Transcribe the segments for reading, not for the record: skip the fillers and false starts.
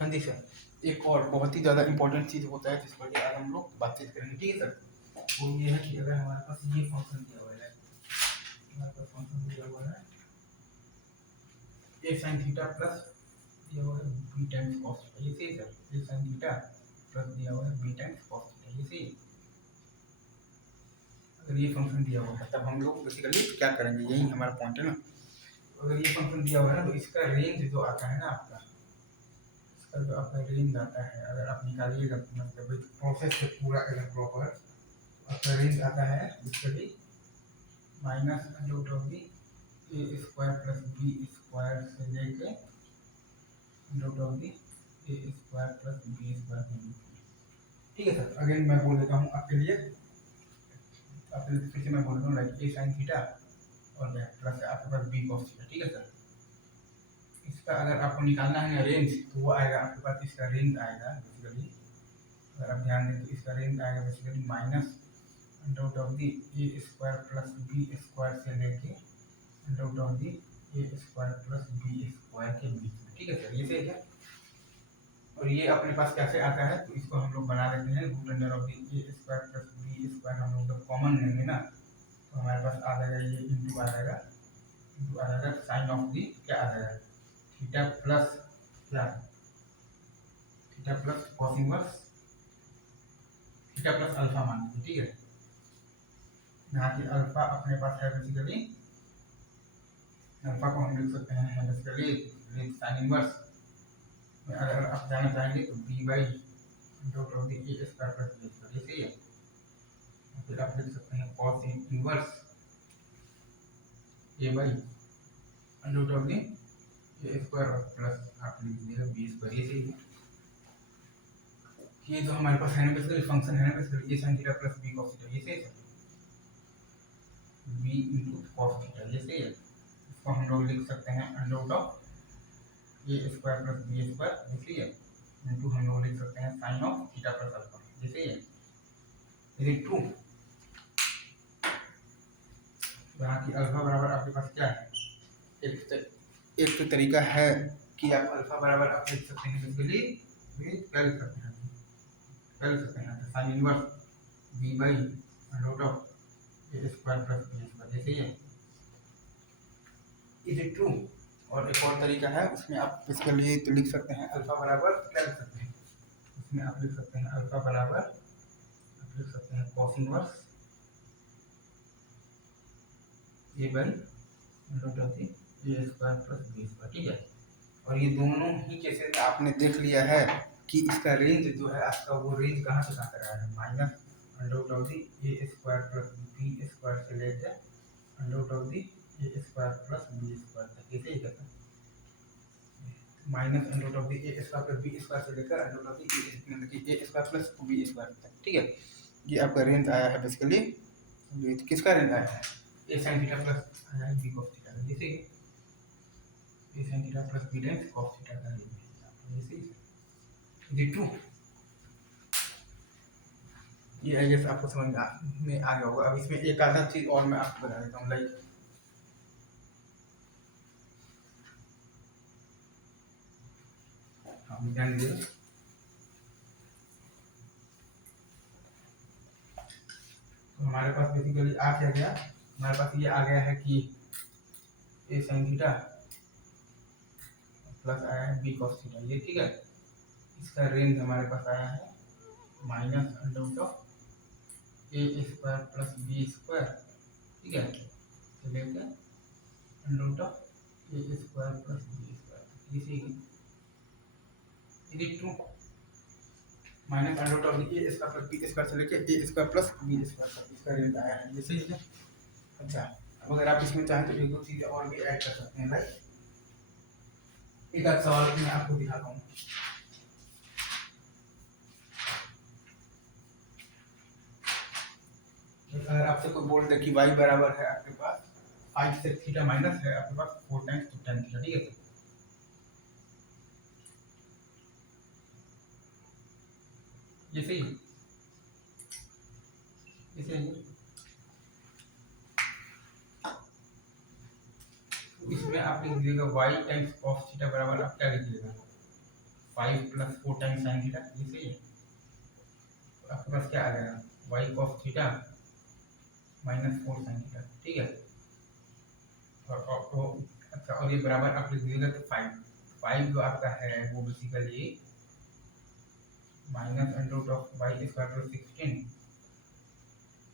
हाँ जी सर, एक और बहुत ही ज़्यादा इम्पोर्टेंट चीज़ होता है जिस पर कि आज हम लोग बातचीत करेंगे, ठीक है सर। वो ये है कि अगर हमारे पास ये फंक्शन दिया हुआ है, हमारे पास फंक्शन दिया हुआ है ए साइन थीटा प्लस दिया हुआ है बी टाइम्स कॉस थीटा, ये सही सर। ए साइन थीटा प्लस दिया हुआ है बी टाइम्स कॉस थीटा, ये सही। अगर ये फंक्शन दिया हुआ है तब हम लोग बेसिकली क्या करेंगे, यही हमारा पॉइंट है ना। अगर ये फंक्शन दिया हुआ है ना तो इसका रेंज जो आता है ना आपका, इसका जो आपका रेंज आता है अगर आप निकालिएगा मतलब प्रोसेस से पूरा अगर प्रॉपर आपका रेंज आता है basically minus root of the A square plus B square से लेके root of the A square plus B square के बीच में, ठीक है सर। अगेन मैं बोल देता हूँ आपके लिए, फिर से मैं बोल रहा हूँ लाइक ए साइन थीटा और प्लस आपके पास बी कॉस थीटा, ठीक है सर। इसका अगर आपको निकालना है ना रेंज तो वो आएगा आपके पास, इसका रेंज आएगा बेसिकली, अगर आप ध्यान दें तो इसका रेंज आएगा basically minus root of the A square plus B square से लेके root of the A square plus B square के बीच में, ठीक है सर, ये सही है। और ये अपने पास कैसे आता है तो इसको हम लोग बना लेते हैं root under of the A square plus B square, हम लोग जब कॉमन लेंगे ना तो हमारे पास आ जाएगा ये इंटू आ जाएगा साइन ऑफ दी क्या आ जाएगा थीटा प्लस क्या theta plus cos inverse theta plus alpha मान लीजिए, ठीक है। यहाँ की अल्फा अपने पास है बेसिकली, अल्फा को हम लिख सकते हैं बेसिकली विद साइन इनवर्स, अगर आप जानना चाहेंगे तो B by root of the A square plus B square, ये सही है। फिर आप लिख सकते हैं cos inverse A by root of the A square और प्लस आप लिख दीजिएगा बी स्क्वायर, ये सही है। ये जो हमारे पास है ना बेसिकली फंक्शन है ना basically A sine theta plus B cos theta, ये सही है। बी इंटू कॉस थीटा, ये सही है। इसको हम लोग लिख सकते हैं under root of A square plus B square, ये सही है, इंटू हम लोग लिख सकते हैं sine of theta plus alpha, ये सही है। Is it true? यहाँ की अल्फा बराबर आपके पास क्या है, एक तो तरीका है कि आप अल्फा बराबर आप लिख सकते हैं बेसिकली क्या लिख सकते हैं, क्या लिख सकते हैं sine inverse B by root of A square plus B square, ये सही है। Is it true? और एक और तरीका है उसमें आप बेसिकली तो लिख सकते हैं अल्फा बराबर क्या लिख सकते हैं, उसमें आप लिख सकते हैं अल्फा बराबर आप लिख सकते हैं cos inverse A by root of the A square plus B square, ठीक है। और ये दोनों ही केसेस में आपने देख लिया है कि इसका रेंज जो है आपका वो रेंज कहाँ से कहाँ तक आया है, minus root of the A square plus B square से लेकर root of the A square plus B square तक, ऐसे ही कहते हैं minus root of the A square plus B square से लेकर root of the A square plus B square तक, ठीक है। ये आपका रेंज आया है बेसिकली, किसका रेंज आया है ए साइन थीटा प्लस आया है बी कॉस थीटा, जैसे A sine theta plus B times cos theta का रेंज है, जैसे इज इट ट्रू? ये आई गेस आपको समझ में आ गया होगा। अब इसमें एक आधा चीज और मैं आपको बता देता हूँ, लाइक हम ध्यान दीजिए, तो हमारे पास बेसिकली आ क्या गया, हमारे पास ये आ गया है कि ए साइन थीटा प्लस आया है बी कॉस थीटा, ये ठीक है। इसका रेंज हमारे पास आया है minus under root of A square plus B square, ठीक है, तो लेकर under root of A square plus B square, इसी is it true? Minus under root of A square plus B square से लेकर A square plus B square तक इसका range आया है, ये सही है। अच्छा, अब अगर आप इसमें चाहें तो एक दो चीज़ें और भी ऐड कर सकते हैं, लाइक एक आध सवाल मैं आपको दिखाता हूँ। अगर आपसे कोई बोल दे कि y बराबर है आपके पास 5 से थीटा माइनस है आपके पास 4 टाइम्स तो tan थीटा, ठीक है। ये सही है, ये सही है। तो इसमें आप लिख दीजिएगा y टाइम्स cos थीटा बराबर आप क्या लिखिएगा 5 + 4 टाइम्स साइन थीटा, ये सही है। तो आपके पास क्या आ जाएगा, y cos theta minus 4 sine theta, ठीक है। अच्छा, और ये बराबर आप लिख दीजिएगा तो 5 जो आपका है वो basically minus under root of Y square plus 16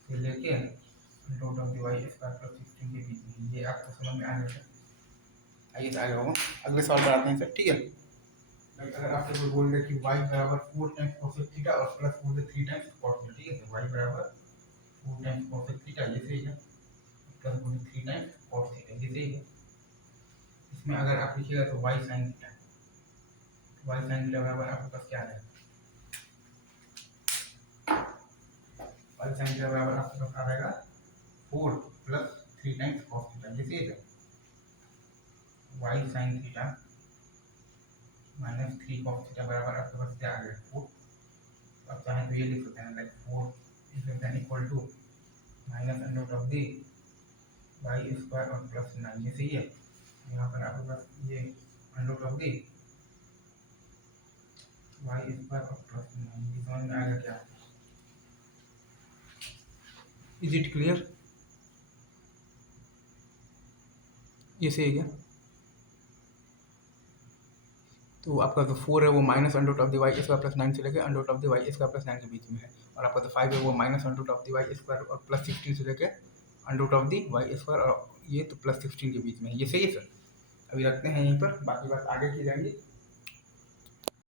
से लेके under root of the Y square plus 16 के बीच में, ये आपको समझ में आ जाएगा। आइए आगे होगा, अगले सवाल पर आते हैं सर, ठीक है। अगर आपसे कोई बोल दे कि y बराबर 4 टाइम्स cosec थीटा और प्लस बोल दे 3 टाइम्स cos थीटा, ठीक है। तो y बराबर 4 टाइम्स cosec थीटा, ये सही है, प्लस बोल दे 3 टाइम्स cos थीटा, ये सही है। इसमें अगर आप लिखिएगा तो y sin theta, y sin theta बराबर आपके पास क्या आ जाएगा, y sin थीटा बराबर आपके पास आ जाएगा 4 + 3 टाइम्स cos थीटा, ये सही है। y sin theta minus 3 cos theta बराबर आपके पास क्या आ गया, 4। आप चाहें तो ये लिख सकते हैं like 4 equal to minus under root of the Y square और प्लस 9, ये सही है। यहाँ पर आपके पास ये under root of the Y square और प्लस 9, ये समझ में आएगा क्या, इज इट क्लियर, ये सही है क्या। तो आपका जो 4 है वो minus under root of the Y square plus 9 से लेकर under root of the Y square plus 9 के बीच में है, और आपका जो 5 है वो minus under root of the Y square और प्लस 16 से लेकर under root of the Y square और ये तो प्लस 16 के बीच में है, ये सही है सर। अभी रखते हैं यहीं पर, बाकी बात आगे की जाएंगी।